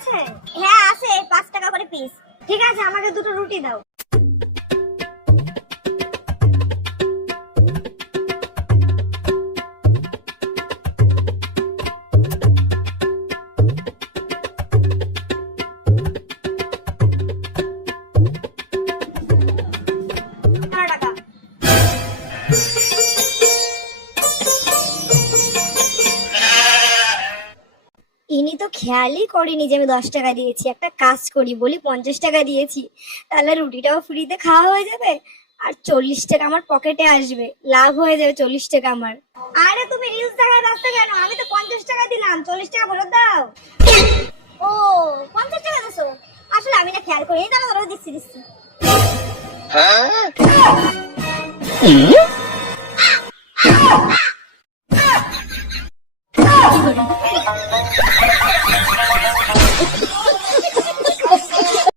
আছে? হ্যাঁ আছে, 5 টাকা করে পিস। ঠিক আছে, আমাকে দুটো রুটি দাও। টাকা। ইনি তো খেয়ালই করেনি যে আমি 10 টাকা দিয়েছি। একটা কাজ করি, বলি 50 টাকা দিয়েছি, তাহলে রুটিটাও ফ্রিতে খাওয়া হয়ে যাবে আর 40 টাকা আমার পকেটে আসবে, লাভ হয়ে যাবে 40 টাকা আমার। আরে তুমি রিলস দেখার ব্যস্ত কেন? আমি তো 50 টাকা দিলাম, 40 টাকা ফেরত দাও। ও 50 টাকা দিছো? আসলে আমি না খেয়াল করিনি, তাহলে ধরো দিচ্ছি। হ্যাঁ